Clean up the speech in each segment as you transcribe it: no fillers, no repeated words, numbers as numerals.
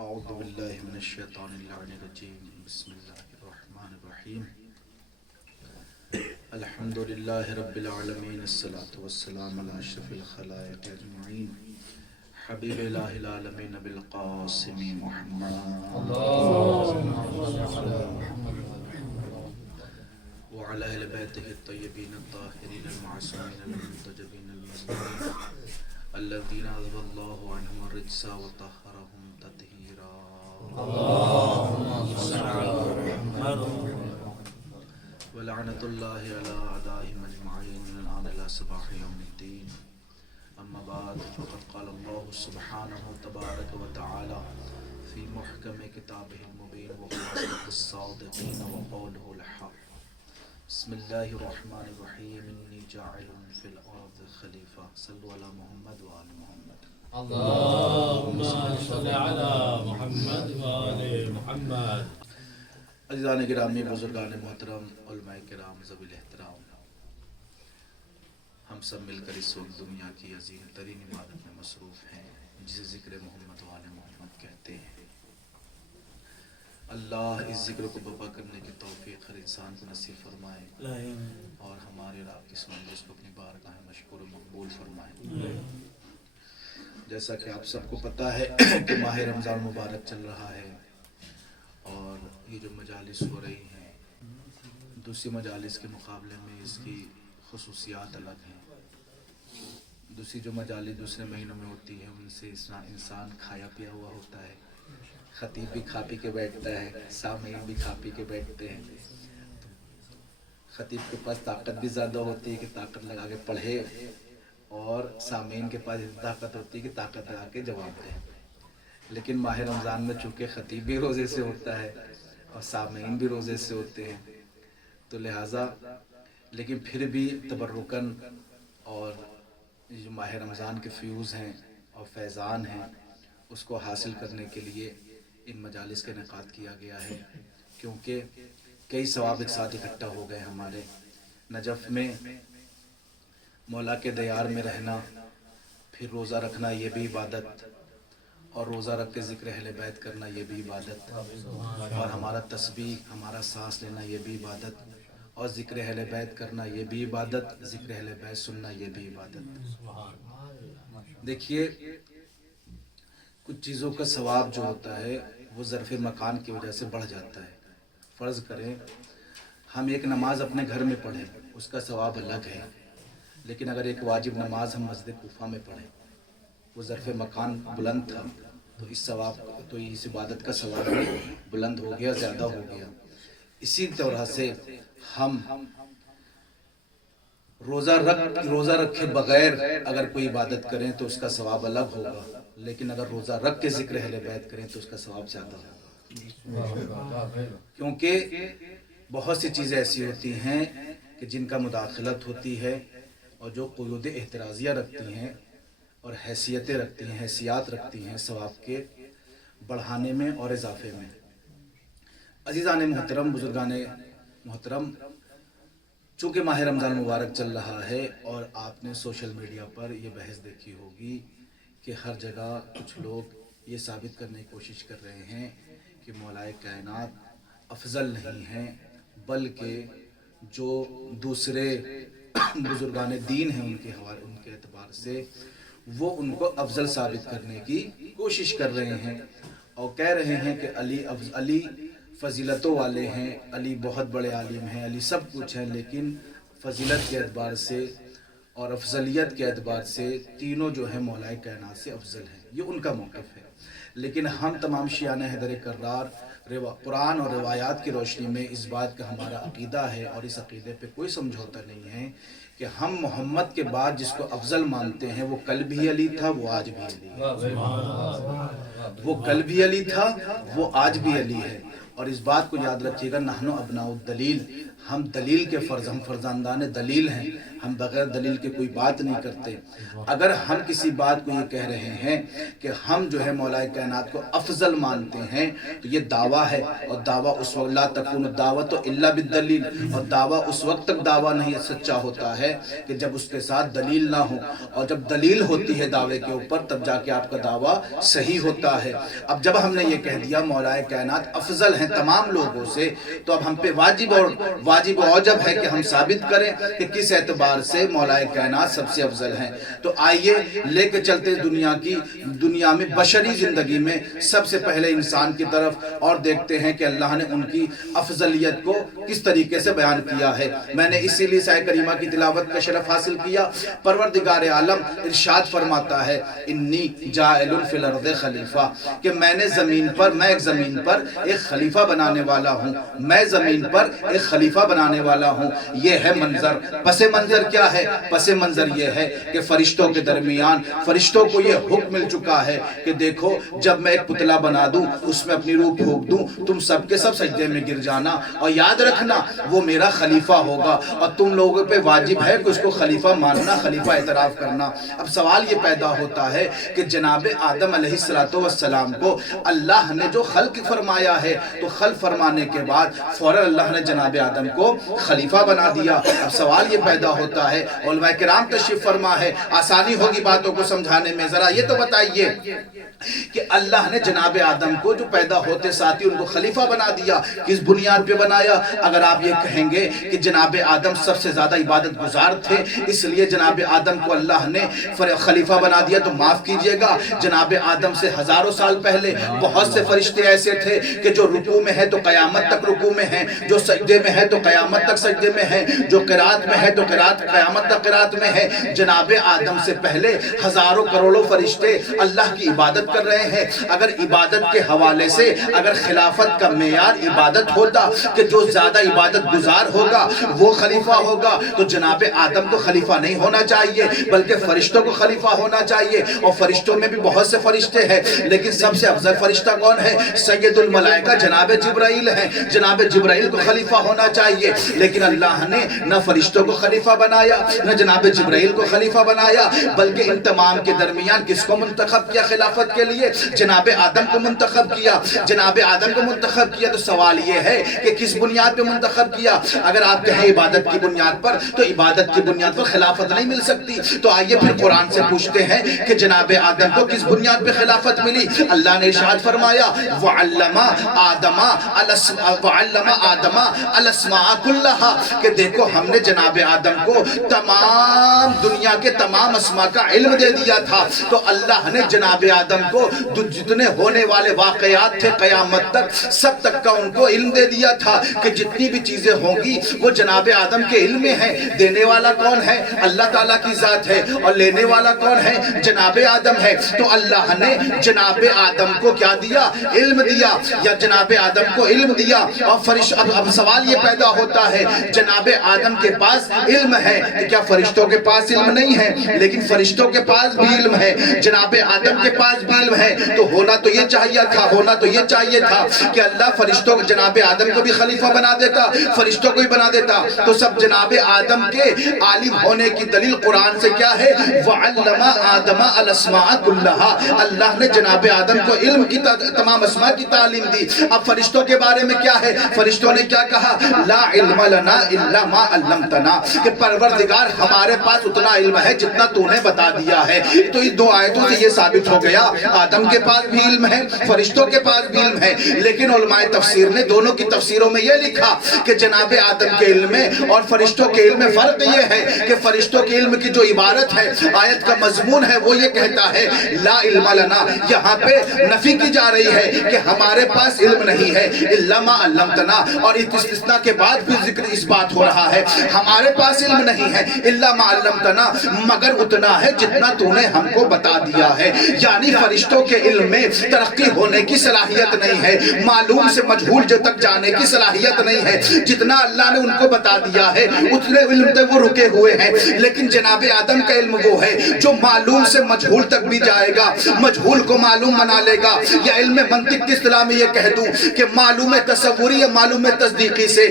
اعوذ باللہ من الشیطان اللعین الرجیم بسم اللہ الرحمن الرحیم الحمد للہ رب العالمین الصلاة والسلام علی اشرف الخلائق اجمعین حبیب الہ العالمین بالقاسم محمد وعلى اہل بیتہ الطیبین الطاہرین المعصومین المنتجبین المظلومین الذین اذهب اللہ عنہم الرجس وطہرہم تطہیرا اللہم صل علی محمد ولعنۃ اللہ علی اعدائہم اجمعین من الآن الی صباح یوم الدین اما بعد فقد قال اللہ سبحانہ تبارک وتعالی فی محکم کتابہ المبین وهو الصادقین وقولہ الحق بسم اللہ الرحمن الرحیم انی جاعل فی الارض خلیفہ صلو علی محمد وآل محمد اللہم صل علی محمد وآل محمد۔ عزیزان گرامی، بزرگان محترم، علماء کرام، ذوی الاحترام، ہم سب مل کر اس وقت دنیا کی عظیم ترین عبادت میں مصروف ہیں جسے ذکر محمد وآل محمد کہتے ہیں۔ اللہ اس ذکر کو بپا کرنے کی توفیق ہر انسان کو نصیب فرمائے اور ہمارے اور آپ کی اس مجلس کو اپنی بارگاہ میں مشکور و مقبول فرمائے۔ جیسا کہ آپ سب کو پتہ ہے کہ ماہ رمضان مبارک چل رہا ہے اور یہ جو مجالس ہو رہی ہیں دوسری مجالس کے مقابلے میں اس کی خصوصیات الگ ہیں۔ دوسری جو مجالس دوسرے مہینوں میں ہوتی ہیں ان سے انسان کھایا پیا ہوا ہوتا ہے، خطیب بھی کھا پی کے بیٹھتا ہے، سامعین بھی کھا پی کے بیٹھتے ہیں۔ خطیب کے پاس طاقت بھی زیادہ ہوتی ہے کہ طاقت لگا کے پڑھے اور سامعین کے پاس طاقت ہوتی ہے کہ طاقت لگا کے جواب دے۔ لیکن ماہ رمضان میں چونکہ خطیب بھی روزے سے ہوتا ہے اور سامعین بھی روزے سے ہوتے ہیں تو لہٰذا لیکن پھر بھی تبرکاً اور جو ماہ رمضان کے فیوز ہیں اور فیضان ہیں اس کو حاصل کرنے کے لیے ان مجالس کا انعقاد کیا گیا ہے، کیونکہ کئی ثواب ایک ساتھ اکٹھا ہو گئے ہمارے۔ نجف میں مولا کے دیار میں رہنا، پھر روزہ رکھنا یہ بھی عبادت، اور روزہ رکھ کے ذکر اہل بیت کرنا یہ بھی عبادت، اور ہمارا تسبیح ہمارا سانس لینا یہ بھی عبادت، اور ذکر اہل بیت کرنا یہ بھی عبادت، ذکر اہل بیت سننا یہ بھی عبادت۔ دیکھیے کچھ چیزوں کا ثواب جو ہوتا ہے وہ ظرف مکان کی وجہ سے بڑھ جاتا ہے۔ فرض کریں ہم ایک نماز اپنے گھر میں پڑھیں اس کا ثواب الگ ہے، لیکن اگر ایک واجب نماز ہم مسجد کوفہ میں پڑھیں وہ ظرف مکان بلند تھا تو اس ثواب تو اس عبادت کا ثواب بلند ہو گیا، زیادہ ہو گیا۔ اسی طرح سے ہم روزہ رکھے بغیر اگر کوئی عبادت کریں تو اس کا ثواب الگ ہوگا، لیکن اگر روزہ رکھ کے ذکر اہل بیت کریں تو اس کا ثواب زیادہ ہوگا، کیونکہ بہت سی چیزیں ایسی ہوتی ہیں کہ جن کا مداخلت ہوتی ہے اور جو قیود احترازیہ رکھتی ہیں اور حیثیتیں رکھتی ہیں، حیثیات رکھتی ہیں ثواب کے بڑھانے میں اور اضافے میں۔ عزیزان محترم، بزرگان محترم، چونکہ ماہ رمضان مبارک چل رہا ہے اور آپ نے سوشل میڈیا پر یہ بحث دیکھی ہوگی کہ ہر جگہ کچھ لوگ یہ ثابت کرنے کی کوشش کر رہے ہیں کہ مولائے کائنات افضل نہیں ہیں، بلکہ جو دوسرے بزرگان دین ہیں ان کے اعتبار سے وہ ان کو افضل ثابت کرنے کی کوشش کر رہے ہیں اور کہہ رہے ہیں کہ علی فضیلتوں والے ہیں، علی بہت بڑے عالم ہیں، علی سب کچھ ہیں، لیکن فضیلت کے اعتبار سے اور افضلیت کے اعتبار سے تینوں جو ہیں مولائے کائنات سے افضل ہیں۔ یہ ان کا موقف ہے، لیکن ہم تمام شیعان حیدر کرار قرآن اور روایات کی روشنی میں اس بات کا ہمارا عقیدہ ہے اور اس عقیدے پہ کوئی سمجھوتا نہیں ہے کہ ہم محمد کے بعد جس کو افضل مانتے ہیں وہ کل بھی علی تھا، وہ آج بھی علی ہے، وہ کل بھی علی تھا، وہ آج بھی علی ہے۔ اور اس بات کو یاد رکھیے گا، نحن ابناء الدلیل، ہم دلیل کے ہم فرزندان دلیل ہیں، ہم بغیر دلیل کے کوئی بات نہیں کرتے۔ اگر ہم کسی بات کو یہ کہہ رہے ہیں کہ ہم جو ہے مولا کائنات کو افضل مانتے ہیں تو یہ دعویٰ ہے، اور دعویٰ اس وقت لا تکون الدعوۃ الا بالدلیل، اور دعویٰ اس وقت تک دعویٰ نہیں سچا ہوتا ہے کہ جب اس کے ساتھ دلیل نہ ہو، اور جب دلیل ہوتی ہے دعوے کے اوپر تب جا کے آپ کا دعویٰ صحیح ہوتا ہے۔ اب جب ہم نے یہ کہہ دیا مولا کائنات افضل ہیں تمام لوگوں سے، تو اب ہم پہ واجب و اوجب ہے کہ ہم ثابت کریں کہ کس اعتبار سے مولا کائنات سب سے افضل ہیں۔ تو آئیے لے کے چلتے دنیا میں بشری زندگی میں سب سے پہلے انسان کی طرف، اور دیکھتے ہیں کہ اللہ نے ان کی افضلیت کو کس طریقے سے بیان کیا ہے۔ میں نے اسی لیے آیت کریمہ کی تلاوت کا شرف حاصل کیا۔ پروردگار عالم ارشاد فرماتا ہے انی جاعل فی الارض خلیفہ، کہ میں ایک زمین پر ایک خلیفہ بنانے والا ہوں، میں زمین پر ایک خلیفہ بنانے والا ہوں۔ یہ ہے منظر۔ پس منظر کیا ہے؟ پس منظر یہ ہے کہ فرشتوں کے درمیان فرشتوں کو یہ حکم مل چکا ہے کہ دیکھو جب میں ایک پتلا بنا دوں، اس میں اپنی روح پھونک دوں، تم سب کے سب سجدے میں گر جانا، اور یاد رکھنا وہ میرا خلیفہ ہوگا، اور تم لوگوں پہ واجب ہے کہ اس کو خلیفہ ماننا، خلیفہ اعتراف کرنا۔ اب سوال یہ پیدا ہوتا ہے کہ جناب آدم علیہ السلام کو اللہ نے جو خلق فرمایا ہے، تو خلق فرمانے کے بعد فوراً اللہ نے جناب آدم کو خلیفہ بنا دیا۔ اب سوال یہ پیدا ہوتا ہے، علماء کرام تشریف فرما ہے، آسانی ہوگی باتوں کو سمجھانے میں، ذرا یہ تو بتائیے کہ اللہ نے جناب آدم کو جو پیدا ہوتے ساتھ ہی ان کو خلیفہ بنا دیا، کس بنیاد پہ بنایا؟ اگر آپ یہ کہیں گے کہ جناب آدم سب سے زیادہ عبادت گزار تھے اس لیے جناب آدم کو اللہ نے خلیفہ بنا دیا، تو معاف کیجئے گا، جناب آدم سے ہزاروں سال پہلے بہت سے فرشتے ایسے تھے کہ جو رکوع میں ہے تو قیامت تک رکوع میں ہیں، جو سجدے میں ہے تو قیامت تک سجدے میں ہیں، جو قرات میں ہے تو قیامت تک قرات میں ہے۔ جناب آدم سے پہلے ہزاروں کروڑوں فرشتے اللہ کی عبادت کر رہے ہیں۔ اگر عبادت کے حوالے سے اگر خلافت کا معیار عبادت ہوتا کہ جو زیادہ عبادت گزار ہوگا وہ خلیفہ ہوگا، تو جناب آدم کو خلیفہ نہیں ہونا چاہیے بلکہ فرشتوں کو خلیفہ ہونا چاہیے۔ اور فرشتوں میں بھی بہت سے فرشتے ہیں، لیکن سب سے افضل فرشتہ کون ہے؟ سید الملائکہ جناب جبرائیل ہیں، جناب جبرائیل کو خلیفہ ہونا چاہیے، لیکن اللہ نے نہ فرشتوں کو خلیفہ بنایا نہ جناب جبرائیل کو خلیفہ بنایا، بلکہ ان تمام کے درمیان کس کو منتخب کیا خلافت کے لیے؟ جناب آدم کو منتخب کیا۔ جناب آدم کو منتخب کیا، تو سوال یہ ہے کہ کس بنیاد پہ منتخب کیا؟ اگر آپ کہیں عبادت کی بنیاد پر، تو عبادت کی بنیاد پر خلافت نہیں مل سکتی۔ تو آئیے پھر قرآن سے پوچھتے ہیں کہ جناب آدم کو کس بنیاد پہ خلافت ملی؟ اللہ نے ارشاد فرمایا وَعَلَّمَ آدَمَ الْأَسْمَاءَ كُلَّهَا، کہ دیکھو ہم نے جناب آدم کو تمام دنیا کے تمام اسماء کا علم دے دیا تھا۔ تو اللہ نے جناب آدم کو جتنے ہونے والے واقعات تھے قیامت تک سب تک کا ان کو علم دے دیا تھا کہ جتنی بھی چیزیں ہوں گی وہ جناب آدم کے علم میں ہیں۔ دینے والا کون ہے؟ اللہ تعالیٰ کی ذات ہے، اور لینے والا کون ہے؟ جناب آدم ہے۔ تو اللہ نے جناب آدم کو کیا دیا؟ علم دیا، یا جناب آدم کو علم دیا۔ اور اب سوال یہ پیدا ہوتا ہے جناب آدم کے پاس علم ہے، کیا فرشتوں کے پاس علم نہیں ہے؟ لیکن فرشتوں کے پاس بھی علم ہے، جناب آدم کے پاس بھی علم ہے۔ تو ہونا تو یہ چاہیے تھا کہ اللہ فرشتوں جناب آدم کو بھی خلیفہ بنا دیتا، فرشتوں کو بھی بنا دیتا۔ تو سب جناب آدم کے عالم ہونے کی دلیل قرآن سے کیا ہے؟ وَعَلَّمَ آدَمَ الْأَسْمَاءَ كُلَّهَا، اللہ نے جناب آدم کو علم کی تمام اسماء کی تعلیم دی۔ اب فرشتوں کے بارے میں کیا ہے؟ فرشتوں نے کیا کہا؟ لا علم لنا الا ما علمتنا، کہ پروردگار ہمارے پاس اتنا علم ہے جتنا تو نے بتا دیا ہے۔ تو اس دو آیتوں سے یہ ثابت ہو گیا آدم کے پاس بھی علم ہے، فرشتوں کے پاس بھی علم ہے۔ لیکن علماء تفسیر نے دونوں کی تفسیروں میں یہ لکھا کہ جناب آدم کے علم میں اور فرشتوں کے علم میں فرق یہ ہے کہ فرشتوں کے علم کی جو عبارت ہے، آیت کا مضمون ہے، وہ یہ کہتا ہے لا علم لنا، یہاں پہ نفی کی جا رہی ہے کہ ہمارے پاس علم نہیں ہے، الا ما علمتنا، اور استثناء کے بعد بھی ذکر اس بات ہو رہا ہے ہمارے پاس علم نہیں ہے الا ما علمتنا، مگر اتنا ہے جتنا تو نے ہم کو بتا دیا ہے۔ یعنی فرشتوں کے علم میں ترقی ہونے کی صلاحیت نہیں ہے، معلوم سے مجہول تک جانے کی صلاحیت نہیں ہے، جتنا اللہ نے ان کو بتا دیا ہے اتنے علم تک وہ رکے ہوئے ہیں۔ لیکن جناب آدم کا علم وہ ہے جو معلوم سے مجہول تک بھی جائے گا، مجہول کو معلوم بنا لے گا، یا علم منطق کی اصطلاح میں یہ کہہ دوں کہ معلوم تصوری یا معلوم تصدیقی سے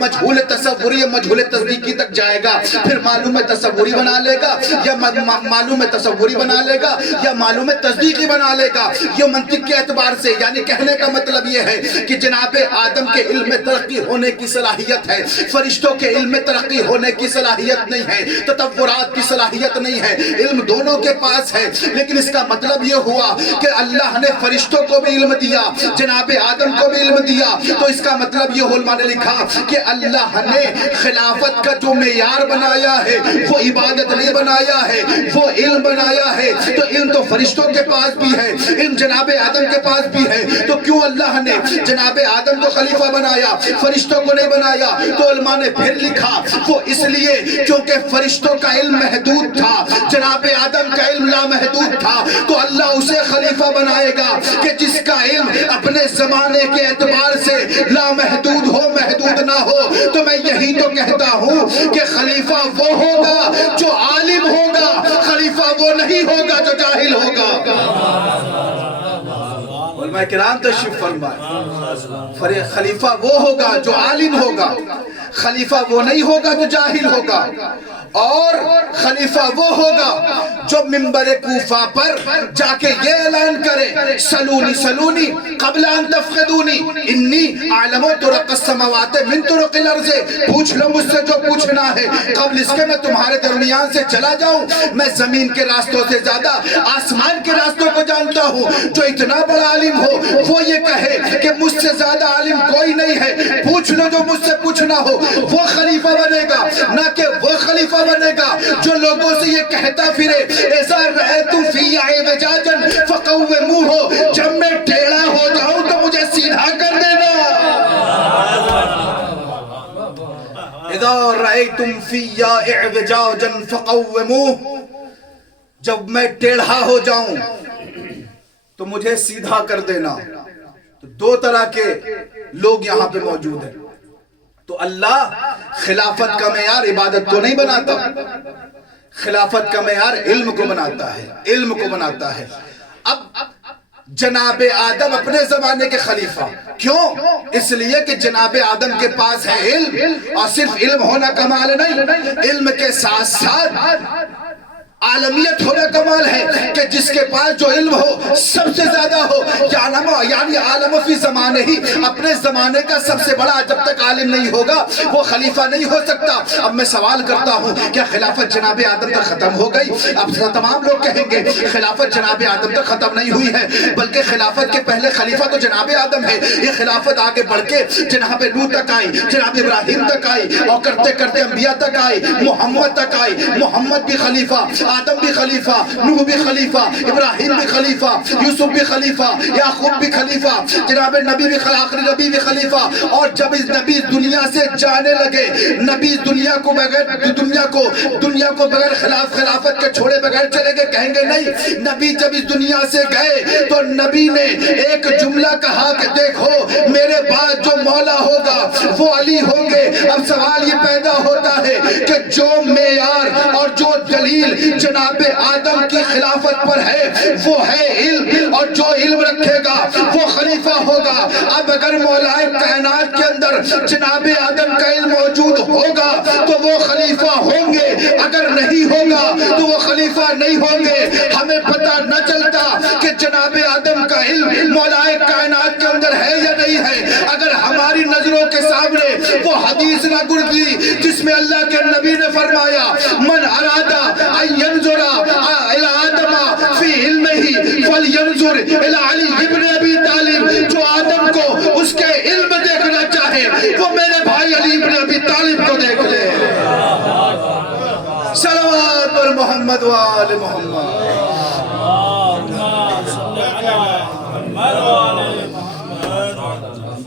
مجہول تصوری یا مجہول تصدیقی تک جائے گا، پھر معلوم تصوری بنا لے گا یا معلوم تصوری بنا لے گا یا معلوم تصدیقی بنا لے گا۔ یہ منطق کے اعتبار سے یعنی کہنے کا مطلب یہ ہے کہ جناب آدم کے علم میں ترقی ہونے کی صلاحیت ہے، فرشتوں کے علم میں ترقی ہونے کی صلاحیت نہیں ہے، تصورات کی صلاحیت نہیں ہے، علم دونوں کے پاس ہے۔ لیکن اس کا مطلب یہ ہوا کہ اللہ نے فرشتوں کو بھی علم دیا، جناب آدم کو بھی علم دیا، تو اس کا مطلب یہ علماء نے لکھا کہ اللہ نے خلافت کا جو معیار بنایا ہے وہ عبادت نہیں بنایا ہے، وہ علم بنایا ہے۔ تو علم تو فرشتوں کے پاس بھی ہے، علم جناب آدم کے پاس بھی ہے، تو کیوں اللہ نے جناب آدم کو خلیفہ بنایا، فرشتوں کو نہیں بنایا؟ تو علماء نے پھر لکھا وہ اس لیے کیونکہ فرشتوں کا علم محدود تھا، جناب آدم کا علم لامحدود تھا، تو اللہ اسے خلیفہ بنائے گا کہ جس کا علم اپنے زمانے کے اعتبار سے لامحدود ہو، محدود نہ ہو۔ تو میں یہی تو کہتا ہوں کہ خلیفہ وہ ہوگا جو عالم ہوگا، خلیفہ وہ نہیں ہوگا جو جاہل ہوگا۔ علماء کرام تشریف فرمائے، خلیفہ وہ ہوگا جو عالم ہوگا، خلیفہ وہ نہیں ہوگا جو جاہل ہوگا، اور خلیفہ وہ ہوگا جو منبر کوفہ پر جا کے یہ اعلان کرے سلونی سلونی قبل ان تفقدونی انی اعلم طرق السماوات من طرق الارض، پوچھ لو مجھ سے جو پوچھنا ہے قبل اس کے میں تمہارے درمیان سے چلا جاؤں، میں زمین کے راستوں سے زیادہ آسمان کے راستوں کو جانتا ہوں۔ جو اتنا بڑا عالم ہو وہ یہ کہے کہ مجھ سے زیادہ عالم کوئی نہیں ہے، پوچھ لو جو مجھ سے پوچھنا ہو، وہ خلیفہ بنے گا، نہ کہ وہ خلیفہ بنے گا جو لوگوں سے یہ کہتا پھرے ایسا رأیتم فی اعوجاجا فقوموہ، جب میں ٹیڑھا ہو جاؤں تو مجھے سیدھا کر دینا۔ اذا رأیتم فی اعوجاجا فقوموہ، جب میں ٹیڑھا ہو جاؤں تو مجھے سیدھا کر دینا۔ تو دو طرح کے لوگ یہاں پہ موجود ہیں۔ تو اللہ خلافت کا معیار عبادت کو نہیں بناتا، خلافت کا معیار علم کو بناتا ہے، علم کو بناتا ہے۔ اب جناب آدم اپنے زمانے کے خلیفہ کیوں؟ اس لیے کہ جناب آدم کے پاس ہے علم، اور صرف علم ہونا کمال نہیں، علم کے ساتھ ساتھ عالمیت ہونا کمال ہے کہ جس کے پاس جو علم ہو سب سے زیادہ ہو، یعنی عالم فی زمانے ہی، اپنے زمانے کا سب سے بڑا جب تک عالم نہیں ہوگا وہ خلیفہ نہیں ہو سکتا۔ اب میں سوال کرتا ہوں کیا خلافت جناب آدم تک ختم ہو گئی؟ اب تمام لوگ کہیں گے خلافت جناب آدم تک ختم نہیں ہوئی ہے، بلکہ خلافت کے پہلے خلیفہ تو جناب آدم ہے۔ یہ خلافت آگے بڑھ کے جناب نوح تک آئی، جناب ابراہیم تک آئی، اور کرتے کرتے انبیاء تک آئی، محمد تک آئی۔ محمد بھی خلیفہ، آدم بھی خلیفہ، نوح بھی خلیفہ، ابراہیم بھی خلیفہ، یوسف بھی خلیفہ، یعقوب بھی خلیفہ، جناب نبی بھی آخری نبی بھی خلیفہ۔ اور جب اس نبی دنیا سے جانے لگے، نبی دنیا کو بغیر خلافت کے چھوڑے بغیر چلے گئے، کہیں گے نہیں۔ نبی جب اس دنیا سے گئے تو نبی نے ایک جملہ کہا کہ دیکھو میرے بعد جو مولا ہوگا وہ علی ہوں گے۔ اب سوال یہ پیدا ہوتا ہے کہ جو معیار اور جو دلیل جناب آدم کی خلافت پر ہے وہ ہے علم، اور جو علم رکھے گا وہ خلیفہ ہوگا۔ اب اگر مولا کائنات کے اندر جناب آدم کا علم موجود ہوگا تو وہ خلیفہ ہوں گے، اگر نہیں ہوگا تو وہ خلیفہ نہیں ہوں گے۔ ہمیں پتہ نہ چلتا کہ جناب آدم کا علم مولا کائنات کے اندر ہے یا نہیں ہے اگر ہماری نظروں کے سامنے وہ حدیث نہ گزری جس میں اللہ کے نبی نے فرمایا من ارادہ ان ينظر الى آدم فی علمہ فلینظر الى علی ابن ابی طالب، جو آدم کو اس کے علم دیکھنا چاہے وہ میرے بھائی علی ابن ابی طالب کو دیکھ لے۔ صلوات پر محمد و آل محمد۔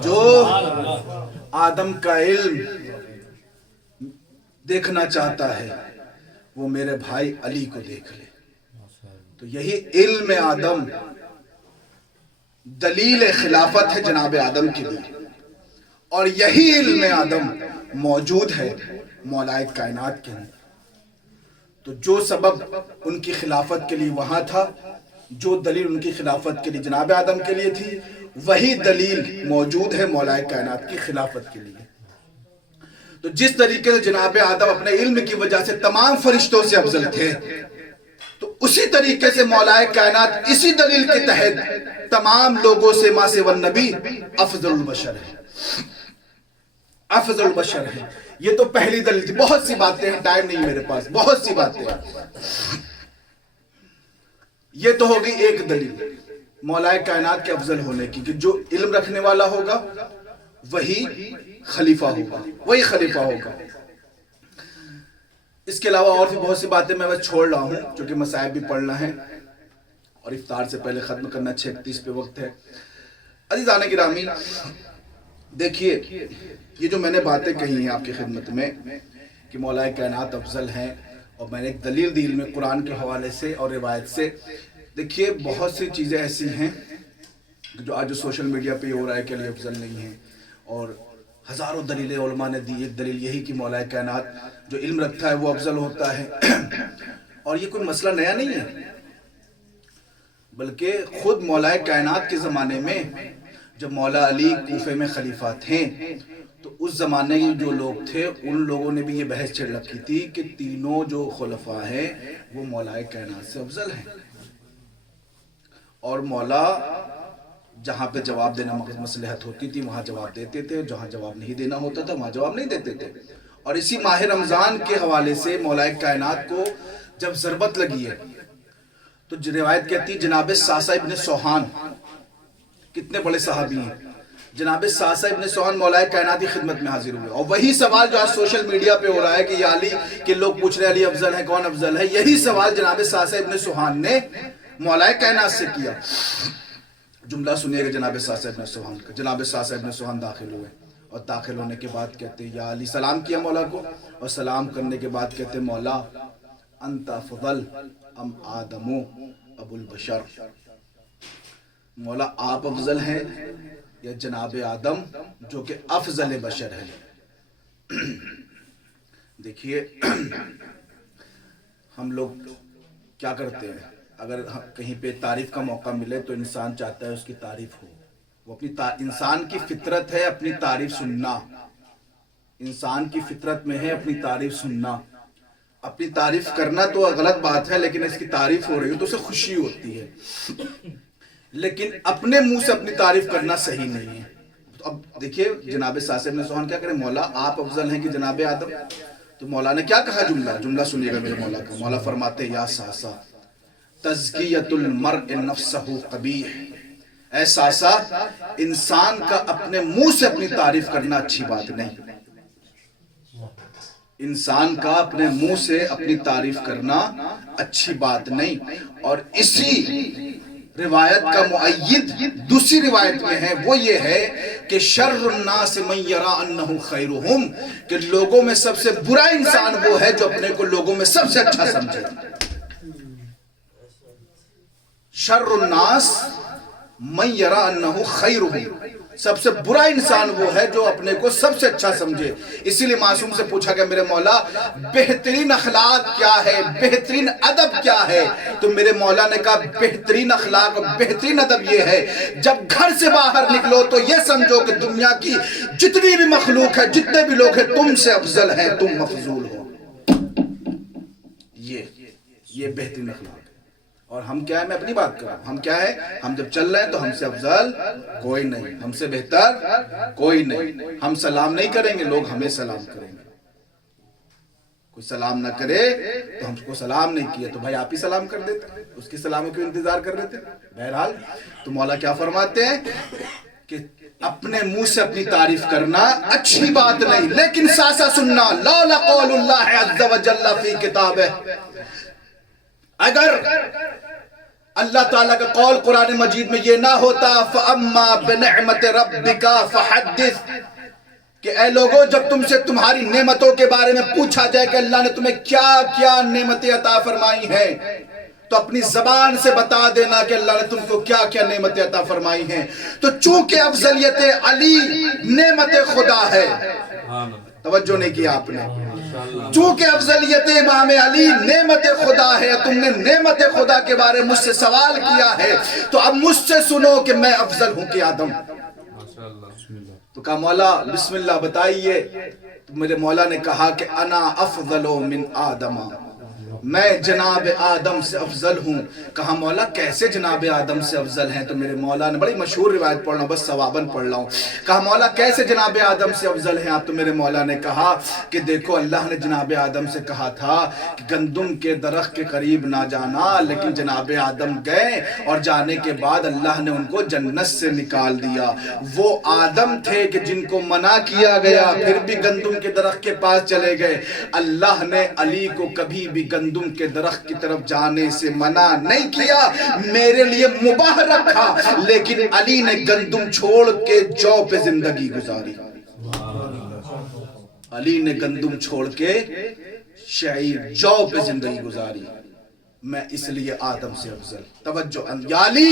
جو آدم کا علم دیکھنا چاہتا ہے وہ میرے بھائی علی کو دیکھ لے۔ تو یہی علم آدم دلیل خلافت ہے جناب آدم کے لیے، اور یہی علم آدم موجود ہے مولا کائنات کے اندر۔ تو جو سبب ان کی خلافت کے لیے وہاں تھا، جو دلیل ان کی خلافت کے لیے جناب آدم کے لیے تھی، وہی دلیل موجود ہے مولا کائنات کی خلافت کے لیے۔ تو جس طریقے سے جناب آدم اپنے علم کی وجہ سے تمام فرشتوں سے افضل تھے، تو اسی طریقے سے مولا کائنات اسی دلیل کے تحت تمام لوگوں سے ما سوی النبی افضل البشر ہے، افضل البشر ہے۔ یہ تو پہلی دلیل تھی، بہت سی باتیں ہیں، ٹائم نہیں میرے پاس، بہت سی باتیں ہیں۔ یہ تو ہوگی ایک دلیل مولا کائنات کے افضل ہونے کی، کہ جو علم رکھنے والا ہوگا وہی خلیفہ ہوگا، وہی خلیفہ ہوگا۔ اس کے علاوہ اور بھی بہت سی باتیں میں بس چھوڑ رہا ہوں، چونکہ مسائب بھی پڑھنا ہے اور افطار سے پہلے ختم کرنا 6:31 پہ وقت ہے۔ عزیزان گرامی، دیکھیے یہ جو میں نے باتیں کہی ہیں آپ کی خدمت میں کہ مولا کائنات افضل ہیں، اور میں نے ایک دلیل دی علم قرآن کے حوالے سے اور روایت سے۔ دیکھیے بہت سی چیزیں ایسی ہیں جو آج جو سوشل میڈیا پہ ہو رہا ہے کہ علی افضل نہیں ہیں، اور ہزاروں دلیلیں علماء نے دی، ایک دلیل یہی کہ مولا کائنات جو علم رکھتا ہے وہ افضل ہوتا ہے۔ اور یہ کوئی مسئلہ نیا نہیں ہے، بلکہ خود مولا کائنات کے زمانے میں جب مولا علی کوفے میں خلیفہ تھے تو اس زمانے کے جو لوگ تھے ان لوگوں نے بھی یہ بحث چھیڑ رکھی تھی کہ تینوں جو خلفاء ہیں وہ مولا کائنات سے افضل ہیں، اور مولا جہاں پہ جواب دینا مصلحت ہوتی تھی وہاں جواب دیتے تھے، جہاں جواب نہیں دینا ہوتا تھا وہاں جواب نہیں دیتے تھے۔ اور اسی ماہ رمضان کے حوالے سے مولا کائنات کو جب ضربت لگی ہے تو روایت کہتی ہے جناب ساسا ابن سوہان، کتنے بڑے صحابی ہیں، جناب ساسا ابن سوہان مولا کائنات کی خدمت میں حاضر ہوئے، اور وہی سوال جو آج سوشل میڈیا پہ ہو رہا ہے کہ یا علی کہ لوگ پوچھ رہے ہیں علی افضل ہے، کون افضل ہے، یہی سوال جناب ساسا ابن سوہان نے مولا کائنات سے کیا۔ جملہ سنیے گا جناب ساسا ابن سوہان کا۔ جناب ساسا ابن سوہان داخل ہوئے اور داخل ہونے کے بعد کہتے ہیں یا علی، سلام کیا مولا کو، اور سلام کرنے کے بعد کہتے ہیں مولا انت افضل ام آدم ابو البشر، مولا آپ افضل ہیں یا جناب آدم جو کہ افضل بشر ہے۔ دیکھیے ہم لوگ کیا کرتے ہیں، اگر کہیں پہ تعریف کا موقع ملے تو انسان چاہتا ہے اس کی تعریف ہو، وہ اپنی انسان کی فطرت ہے اپنی تعریف سننا، انسان کی فطرت میں ہے اپنی تعریف سننا۔ اپنی تعریف کرنا تو غلط بات ہے، لیکن اس کی تعریف ہو رہی ہو تو اسے خوشی ہوتی ہے، لیکن اپنے منہ سے اپنی تعریف کرنا صحیح نہیں ہے۔ اب دیکھیے جناب ساسا ابن سوہان کیا کریں، مولا آپ افضل ہیں کہ جناب آدم، تو مولا نے کیا کہا، جملہ سنیے گا میرے مولا کا۔ مولا فرماتے یا ساسا تزکیۃ المرء نفسہ قبیح، اے ساسا انسان کا اپنے منہ سے اپنی تعریف کرنا اچھی بات نہیں، انسان کا اپنے منہ سے اپنی تعریف کرنا اچھی بات نہیں۔ اور اسی روایت کا مؤید دوسری روایت میں ہے، وہ یہ ہے کہ شر الناس من یرا انہ خیرہم، کہ لوگوں میں سب سے برا انسان وہ ہے جو اپنے کو لوگوں میں سب سے اچھا سمجھے۔ شر الناس من یرا انہ خیرہم، سب سے برا انسان وہ ہے جو اپنے کو سب سے اچھا سمجھے۔ اسی لیے معصوم سے پوچھا گیا میرے مولا بہترین اخلاق کیا ہے، بہترین ادب کیا ہے، تو میرے مولا نے کہا بہترین اخلاق اور بہترین ادب یہ ہے جب گھر سے باہر نکلو تو یہ سمجھو کہ دنیا کی جتنی بھی مخلوق ہے، جتنے بھی لوگ ہیں، تم سے افضل ہیں، تم مفضول ہو۔ یہ بہترین اخلاق ہے۔ اور ہم کیا ہے، میں اپنی بات کر رہا ہوں، ہم کیا ہے، ہم جب چل رہے ہیں تو ہم سے افضل کوئی نہیں، ہم سے بہتر کوئی نہیں۔ ہم سلام نہیں کریں گے، لوگ ہمیں سلام کریں گے۔ کوئی سلام نہ کرے تو ہم کو سلام نہیں کیا تو بھائی آپ ہی سلام کر دیتے، اس کی سلام کیوں انتظار کر رہے تھے۔ بہرحال تو مولا کیا فرماتے ہیں کہ اپنے منہ سے اپنی تعریف کرنا اچھی بات نہیں، لیکن ساسا سننا، لولا قول اللہ عز وجل فی کتابہ، اگر اللہ تعالیٰ کا قول قرآن مجید میں یہ نہ ہوتا فَأَمَّا بِنِعْمَةِ رَبِّكَ فَحَدِّثْ، کہ اے لوگوں جب تم سے تمہاری نعمتوں کے بارے میں پوچھا جائے کہ اللہ نے تمہیں کیا کیا نعمتیں عطا فرمائی ہیں، تو اپنی زبان سے بتا دینا کہ اللہ نے تم کو کیا کیا نعمتیں عطا فرمائی ہیں۔ تو چونکہ افضلیت علی نعمت خدا ہے، توجہ نہیں کیا آپ نے، چونکہ افضلیت امام علی نعمت خدا ہے، تم نے نعمت خدا کے بارے میں مجھ سے سوال کیا ہے، تو اب مجھ سے سنو کہ میں افضل ہوں کہ آدم۔ تو کہا مولا بسم اللہ بتائیے، تو میرے مولا نے کہا کہ انا افضل من آدم، میں جناب آدم سے افضل ہوں۔ کہا مولا کیسے جناب آدم سے افضل ہیں؟ تو میرے مولا نے بڑی مشہور روایت پڑھ رہا ہوں، بس ثواباً پڑھ رہا ہوں۔ کہا مولا کیسے جناب آدم سے افضل ہیں آپ؟ تو میرے مولا نے کہا کہ دیکھو اللہ نے جناب آدم سے کہا تھا کہ گندم کے درخت کے قریب نہ جانا، لیکن جناب آدم گئے اور جانے کے بعد اللہ نے ان کو جنت سے نکال دیا۔ وہ آدم تھے کہ جن کو منع کیا گیا پھر بھی گندم کے درخت کے پاس چلے گئے۔ اللہ نے علی کو کبھی بھی گندم کے درخت کی طرف جانے سے منع نہیں کیا، میرے لیے مباح رکھا، لیکن علی نے گندم چھوڑ کے جو پہ زندگی گزاری۔ علی نے گندم چھوڑ کے شعیر جو پہ زندگی گزاری۔ میں اس لیے آدم سے افضل۔ توجہ، یا علی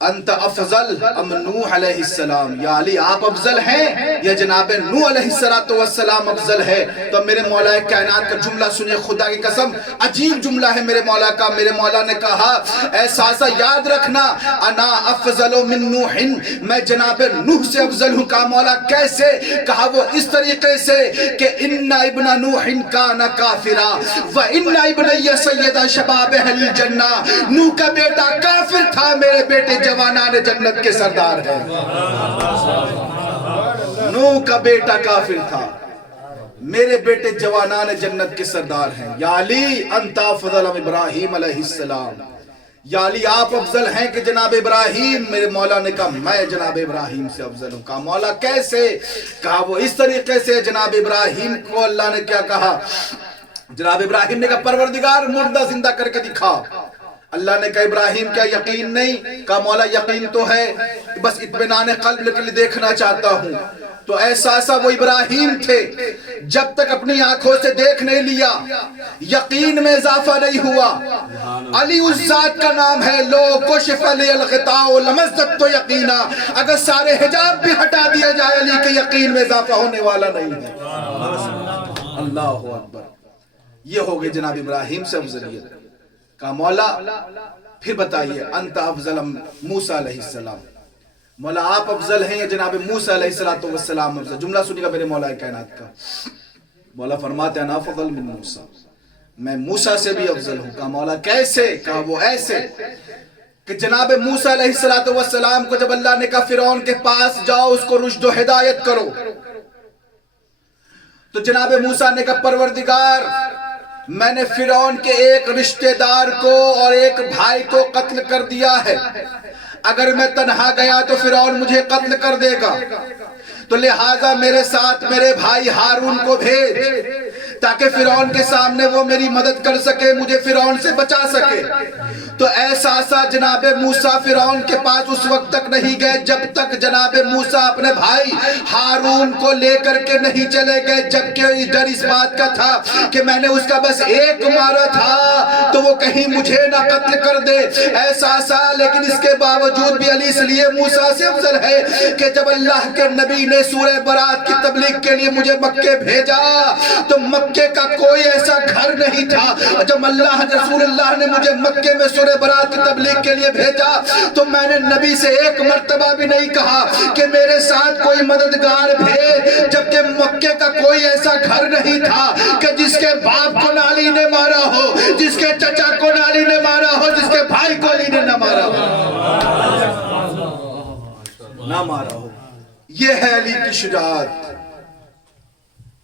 انت افضل ام نوح علیہ السلام، یا علی آپ افضل ہیں یا جناب نوح علیہ السلام افضل ہے؟ تو میرے مولا کائنات کا جملہ سنیے، خدا کی قسم عجیب جملہ ہے میرے مولا کا۔ میرے مولا نے کہا اے ساسا یاد رکھنا، انا افضل من نوح، میں جناب نوح سے افضل ہوں۔ کہا مولا کیسے؟ کہا وہ اس طریقے سے کہ ان ابن نوح کان کافرا و ان ابنی سید شباب اہل الجنہ، نوح کا بیٹا کافر تھا، میرے بیٹے جوانان جنت کے سردار ہیں۔ نوح کا بیٹا کافر تھا، میرے بیٹے جوانان جنت کے سردار ہیں۔ یا علی انت افضل من ابراہیم علیہ السلام، یا علی آپ افضل ہیں کہ جناب ابراہیم۔ میرے مولا نے کہا میں جناب ابراہیم سے افضل ہوں۔ کہا مولا کیسے؟ کہا وہ اس طریقے سے، جناب ابراہیم کو اللہ نے کیا کہا؟ جناب ابراہیم نے کہا پروردگار مردہ زندہ کر کے دکھا۔ اللہ نے کہا ابراہیم کیا یقین نہیں؟ کہا مولا یقین تو ہے، بس اطمینان قلب کے لیے دیکھنا چاہتا ہوں۔ تو ایسا وہ ابراہیم تھے، جب تک اپنی آنکھوں سے دیکھ نہیں لیا یقین میں اضافہ نہیں ہوا۔ علی اس ذات کا نام ہے، لو کشف لی الغطاء لمزددت یقینا، اگر سارے حجاب بھی ہٹا دیا جائے علی کے یقین میں اضافہ ہونے والا نہیں ہے۔ اللہ اکبر، یہ ہو گئے جناب ابراہیم سے افضلیت۔ کہا مولا پھر بتائیے انت افضل موسیٰ علیہ السلام، مولا آپ افضل ہیں یا جناب موسیٰ علیہ السلام افضل؟ جملہ سنیے گا میرے مولا کائنات کا۔ مولا فرماتے ہیں انا افضل من موسیٰ، میں موسیٰ سے بھی افضل ہوں۔ کہا مولا کیسے؟ کہا وہ ایسے کہ جناب موسیٰ علیہ السلام کو جب اللہ نے کہا فرعون کے پاس جاؤ اس کو رشد و ہدایت کرو، تو جناب موسیٰ نے کہا پروردگار میں نے فرعون کے ایک رشتہ دار کو اور ایک بھائی کو قتل کر دیا ہے، اگر میں تنہا گیا تو فرعون مجھے قتل کر دے گا، تو لہٰذا میرے ساتھ میرے بھائی ہارون کو بھیج تاکہ فرعون کے سامنے وہ میری مدد کر سکے، مجھے فرعون سے بچا سکے۔ تو ایسا جناب موسیٰ فرعون کے پاس اس وقت تک نہیں گئے جب تک جناب موسیٰ اپنے بھائی ہارون کو لے کر کے نہیں چلے گئے، جبکہ ڈر اس بات کا تھا کہ میں نے اس کا بس ایک مارا تھا تو وہ کہیں مجھے نہ قتل کر دے۔ ایسا لیکن اس کے باوجود بھی علی اس لیے موسیٰ سے افضل ہے کہ جب اللہ کے نبی نے سورہ برات کی تبلیغ کے لیے مجھے مکے بھیجا تو مکے کا کوئی ایسا گھر نہیں تھا۔ جب رسول اللہ نے مجھے مکے میں سورہ برات کی تبلیغ کے لیے بھیجا تو میں نے نبی سے ایک مرتبہ بھی نہیں کہا کہ میرے ساتھ کوئی مددگار بھیج، جبکہ مکے کا کوئی ایسا گھر نہیں تھا کہ جس کے باپ کو علی نے مارا ہو، جس کے چچا کو علی نے مارا ہو، جس کے بھائی کو علی نے نہ مارا ہو، نہ مارا ہو۔ یہ ہے علی کی شجاعت،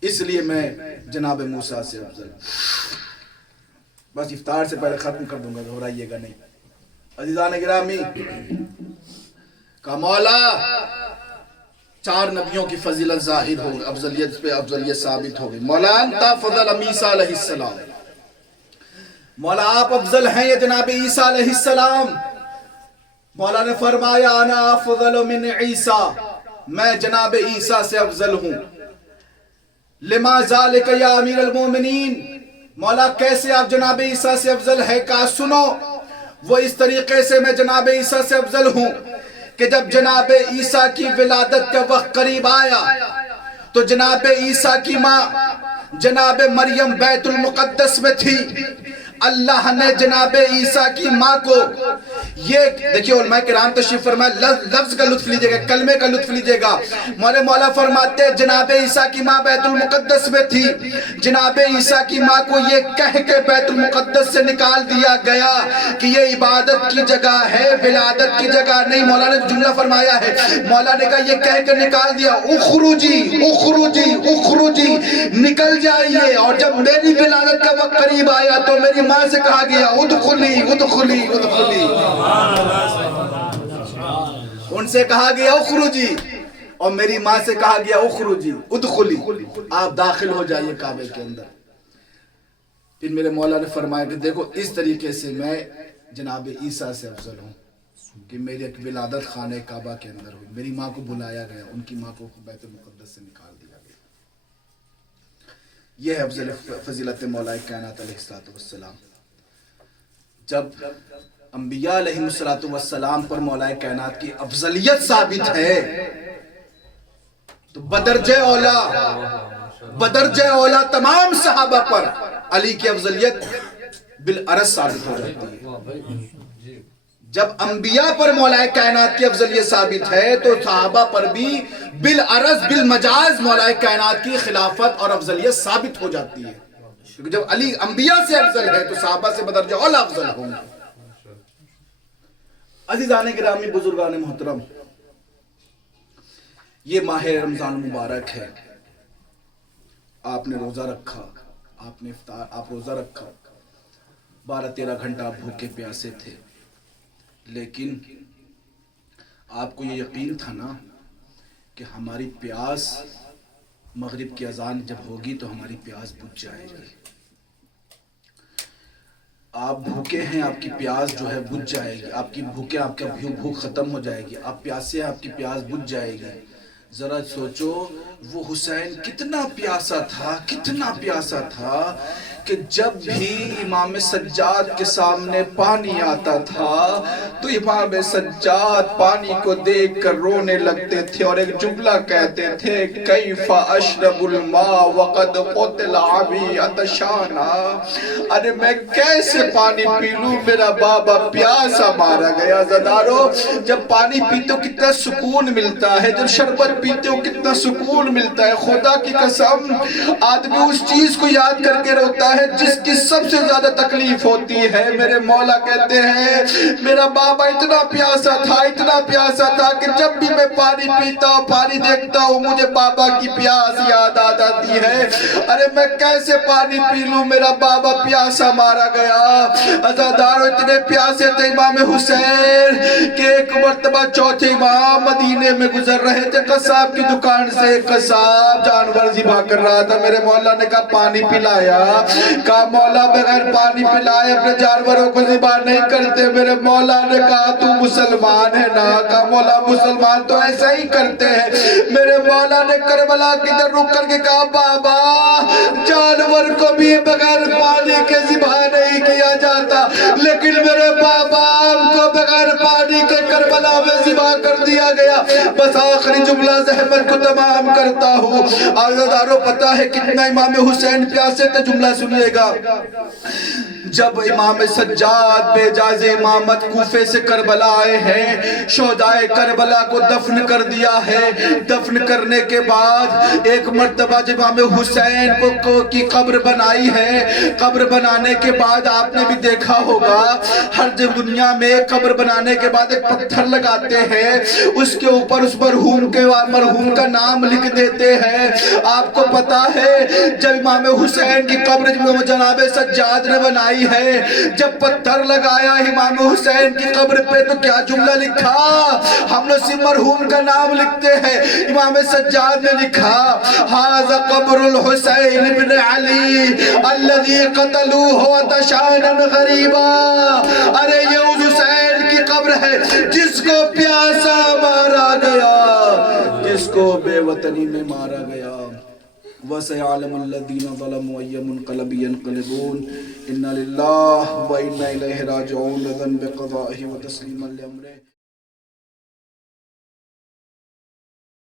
اس لیے میں جناب موسیٰ سے افضل۔ بس افطار سے پہلے ختم کر دوں گا، گھبرائیے گا نہیں۔ عزیزان گرامی، کہ مولا چار نبیوں کی فضیلت ظاہر ہو، افضلیت پہ افضلیت ثابت ہو گئی۔ مولا انت افضل عیسیٰ علیہ السلام، مولا آپ افضل ہیں یہ جناب عیسیٰ علیہ السلام۔ مولا نے فرمایا انا افضل من عیسیٰ، میں جناب عیسیٰ سے افضل ہوں۔ لما ذالک یا امیر المومنین، مولا کیسے آپ جناب عیسیٰ سے افضل ہے؟ کہا سنو، وہ اس طریقے سے میں جناب عیسیٰ سے افضل ہوں کہ جب جناب عیسیٰ کی ولادت کا وقت قریب آیا تو جناب عیسیٰ کی ماں جناب مریم بیت المقدس میں تھی، اللہ نے جناب عیسیٰ کی ماں کو، یہ دیکھیے علماء کرام تشریف فرمائے، لفظ کا لطف لیجئے گا، کلمے کا لطف لیجئے گا۔ مولا فرماتے ہیں جناب عیسیٰ کی ماں بیت المقدس میں تھی، جناب عیسیٰ کی ماں کو یہ کہہ کے بیت المقدس سے نکال دیا گیا کہ یہ عبادت کی جگہ ہے، ولادت کی جگہ نہیں۔ مولا نے جملہ فرمایا ہے، مولا نے کہا یہ کہہ کے نکال دیا، اخرجی اخرجی اخرجی، نکل جائیے۔ اور جب میری ولادت کا وقت قریب آیا تو میری ماں سے کہا گیا ادخلی ادخلی ادخلی، ان سے کہا گیا اخرجی، اور میری ماں سے کہا گیا اخرجی ادخلی، آپ داخل ہو جائیے کعبے کے اندر۔ پھر میرے مولا نے فرمایا کہ دیکھو اس طریقے سے میں جناب عیسیٰ سے افضل ہوں کہ میری ایک ولادت خانہ کعبہ کے اندر ہوئی، میری ماں کو بلایا گیا، ان کی ماں کو بیت المقدس سے نکال دیا گیا۔ یہ ہے افضل فضیلت مولا کائنات علیہ السلام۔ جب انبیاء علیہ السلام پر مولا کائنات کی افضلیت ثابت ہے تو بدرجہ اولا تمام صحابہ پر علی کی افضلیت بالعرض ثابت ہو جاتی ہے۔ جب انبیاء پر مولا کائنات کی افضلیت ثابت ہے تو صحابہ پر بھی بالعرض بالمجاز مولا کائنات کی خلافت اور افضلیت ثابت ہو جاتی ہے، کیونکہ جب علی انبیاء سے افضل ہے تو صحابہ سے بدرجہ اولا افضل ہوں گے۔ عزیزان گرامی، بزرگان محترم، یہ ماہ رمضان مبارک ہے، آپ نے روزہ رکھا، آپ روزہ رکھا، 12-13 گھنٹہ آپ بھوکے پیاسے تھے، لیکن آپ کو یہ یقین تھا نا کہ ہماری پیاس مغرب کی اذان جب ہوگی تو ہماری پیاس بجھ جائے گی۔ آپ بھوکے ہیں، آپ کی پیاس جو ہے بجھ جائے گی، آپ کی بھوکے، آپ کا بھوک ختم ہو جائے گی، آپ پیاسے ہیں، آپ کی پیاس بجھ جائے گی۔ ذرا سوچو وہ حسین کتنا پیاسا تھا، کتنا پیاسا تھا کہ جب بھی امام سجاد کے سامنے پانی آتا تھا تو امام سجاد پانی کو دیکھ کر رونے لگتے تھے اور ایک جملہ کہتے تھے، کیف اشرب الماء وقد قتل ابی عطشانا، ارے میں کیسے پانی پی لوں، میرا بابا پیاسا مارا گیا۔ زدارو، جب پانی پیتے ہو کتنا سکون ملتا ہے، جب شربت پیتے ہو کتنا سکون ملتا ہے۔ خدا کی قسم آدمی اس چیز کو یاد کر کے روتا ہے جس کی سب سے زیادہ تکلیف ہوتی ہے۔ میرے مولا کہتے ہیں میرا بابا اتنا پیاسا تھا، اتنا پیاسا تھا کہ جب بھی میں پانی پیتا ہوں، پانی دیکھتا ہوں، مجھے بابا کی پیاس یاد آ جاتی ہے۔ ارے میں کیسے پانی پی لوں، میرا بابا پیاسا مارا گیا۔ عزادارو، اتنے پیاسے تھے امام حسین کہ ایک مرتبہ چوتھے امام مدینے میں گزر رہے تھے، قصاب کی دکان سے ایک قصاب جانور ذبح کر رہا تھا۔ میرے مولا نے کہا پانی پلایا، کہا مولا بغیر پانی پلائے اپنے جانوروں کو ذبح نہیں کرتے۔ میرے مولا نے کہا تو مسلمان ہے نا، کہا مولا مسلمان تو ایسا ہی کرتے ہیں۔ میرے مولا نے کربلا کی در رک کر کے کہا بابا جانور کو بھی بغیر پانی کے ذبح نہیں کیا جاتا، لیکن میرے بابا کو بغیر پانی کے کربلا میں ذبح کر دیا گیا۔ بس آخری جملہ زحمت کو تمام کرتا ہوں، عزادارو پتہ ہے کتنا امام حسین پیاسے تھے، جملہ سنیے گا۔ جب امام سجاد بے جاز امامت کوفے سے کربلا آئے ہیں، شہدائے کربلا کو دفن کر دیا ہے۔ دفن کرنے کے بعد ایک مرتبہ جب امام حسین کی قبر بنائی ہے، قبر بنانے کے بعد آپ نے بھی دیکھا ہوگا ہر دنیا میں قبر بنانے کے بعد ایک پتھر لگاتے ہیں، اس کے اوپر اس مرحوم کا نام لکھ دیتے ہیں۔ آپ کو پتا ہے جب امام حسین کی قبر جناب سجاد نے بنائی ہے، جب پتھر لگایا امام حسین کی قبر پہ تو کیا جملہ لکھا، ہم نے صرف مرحوم کا نام لکھتے ہیں، امام سجاد نے لکھا ھذا قبر الحسین بن علی الذی قتلوہ عطشانا غریبا، ارے یہ اس حسین کی قبر ہے جس کو پیاسا مارا گیا، جس کو بے وطنی میں مارا گیا۔ وَسَيَعْلَمُ الَّذِينَ ظَلَمُوا أَيَّ مُنْقَلَبٍ يَنْقَلِبُونَ إِنَّا لِلَّهِ وَإِنَّا إِلَيْهِ رَاجِعُونَ لِذَنبِ قَضَائِهِ وَتَسْلِيمًا لِأَمْرِهِ۔